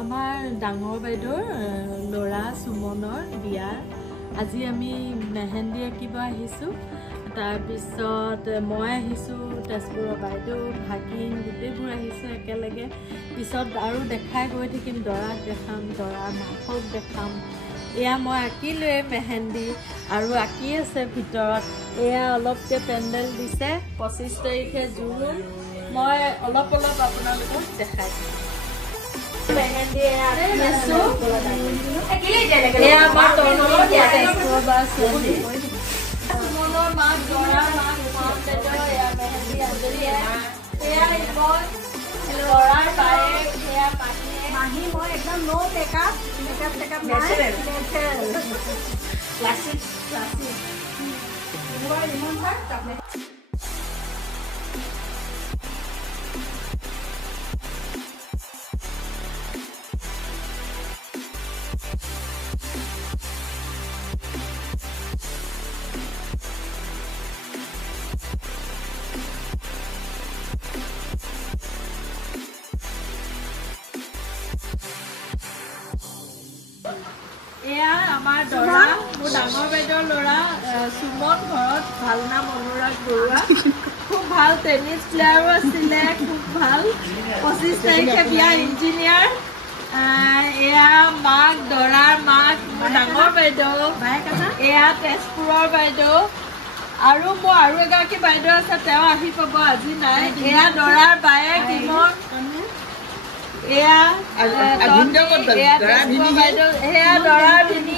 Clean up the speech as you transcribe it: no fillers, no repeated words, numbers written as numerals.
আমাৰ ডাঙৰ বাইদেউৰ ল'ৰা সুমনৰ বিয়া আজি আমি মেহেন্দি আঁকিব আহিছোঁ তাৰপিছত মই আহিছোঁ তেজপুৰৰ বাইদেউ ভাগিন গোটেইবোৰ আহিছোঁ একেলগে পিছত আৰু দেখাই গৈ থাকিম দৰাক দেখাম দৰাৰ মাকক দেখাম এয়া মই আঁকিলোৱে মেহেন্দি আৰু আঁকি আছে ভিতৰত এয়া অলপকে পেণ্ডেল দিছে 25 তাৰিখে জুন মই অলপ আপোনালোকক দেখাই দিম মেহেন্দি আঁকিছো এয়া আমাৰ তলৰ সুমনৰ মাক দৰাৰ মাক এয়া মেহেন্দি আঁজলি এয়া দৰাৰ বায়েক এয়া মাহী মই একদম নো মেকআপ ক্লাছিক এয়া আমাৰ দৰা মোৰ ডাঙৰ বাইদেউৰ ল'ৰা সুমন ঘৰত ভাল নাম অনুৰাগ বৰুৱা খুব ভাল টেনিছ প্লেয়াৰো আছিলে খুব ভাল 25 তাৰিখে বিয়া ইঞ্জিনিয়াৰ এয়া মাক দৰাৰ মাক মোৰ ডাঙৰ বাইদেউ এয়া তেজপুৰৰ বাইদেউ আৰু মোৰ আৰু এগৰাকী বাইদেউ আছে তেওঁ আহি পাব আজি নাই এয়া দৰাৰ বায়েক ইমন এয়া দৰাৰ ভিনি